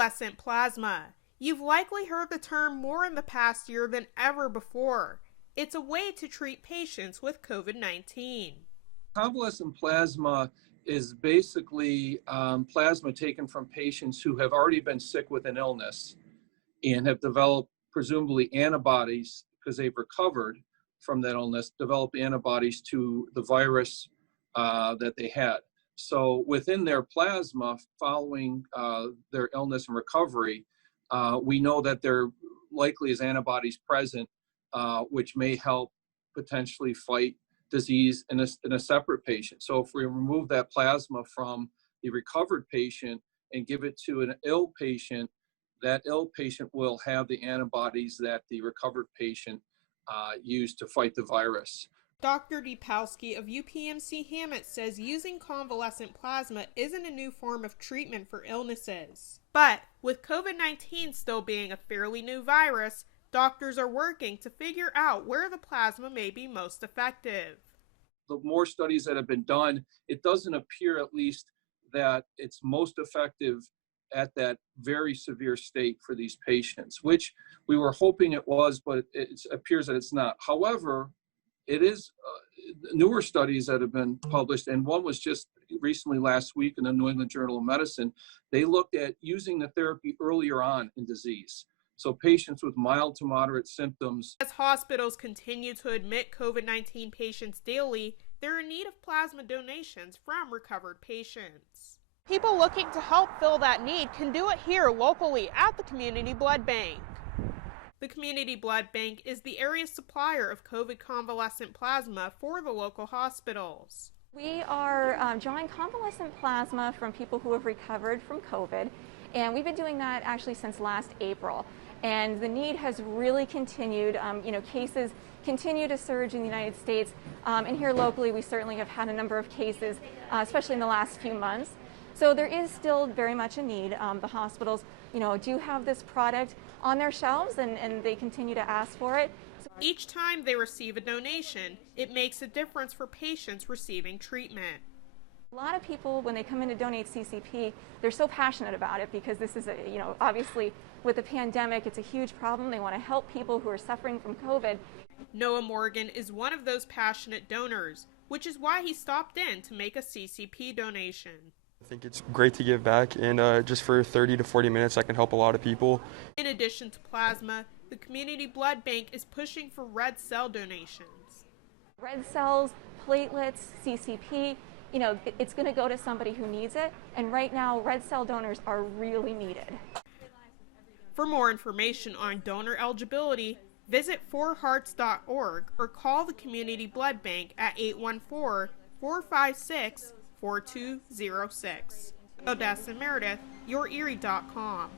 Convalescent plasma. You've likely heard the term more in the past year than ever before. It's a way to treat patients with COVID-19. Convalescent plasma is basically plasma taken from patients who have already been sick with an illness and have developed presumably antibodies because they've recovered from that illness, developed antibodies to the virus that they had. So within their plasma, following their illness and recovery, we know that there likely is antibodies present, which may help potentially fight disease in a separate patient. So if we remove that plasma from the recovered patient and give it to an ill patient, that ill patient will have the antibodies that the recovered patient used to fight the virus. Dr. Depowski of UPMC Hammett says using convalescent plasma isn't a new form of treatment for illnesses. But with COVID-19 still being a fairly new virus, doctors are working to figure out where the plasma may be most effective. The more studies that have been done, it doesn't appear at least that it's most effective at that very severe state for these patients, which we were hoping it was, but it appears that it's not. However, it is newer studies that have been published, and one was just recently last week in the New England Journal of Medicine. They looked at using the therapy earlier on in disease. So patients with mild to moderate symptoms. As hospitals continue to admit COVID-19 patients daily, they're in need of plasma donations from recovered patients. People looking to help fill that need can do it here locally at the Community Blood Bank. The Community Blood Bank is the area's supplier of COVID convalescent plasma for the local hospitals. We are drawing convalescent plasma from people who have recovered from COVID, and we've been doing that actually since last April. And the need has really continued. Cases continue to surge in the United States, and here locally we certainly have had a number of cases, especially in the last few months. So there is still very much a need. The hospitals, do have this product on their shelves, and they continue to ask for it. Each time they receive a donation, it makes a difference for patients receiving treatment. A lot of people, when they come in to donate CCP, they're so passionate about it because this is, obviously with the pandemic, it's a huge problem. They want to help people who are suffering from COVID. Noah Morgan is one of those passionate donors, which is why he stopped in to make a CCP donation. I think it's great to give back, and just for 30 to 40 minutes, I can help a lot of people. In addition to plasma, the Community Blood Bank is pushing for red cell donations. Red cells, platelets, CCP, it's going to go to somebody who needs it, and right now, red cell donors are really needed. For more information on donor eligibility, visit forhearts.org or call the Community Blood Bank at 814-456-4206. Odessa Meredith, YourErie.com.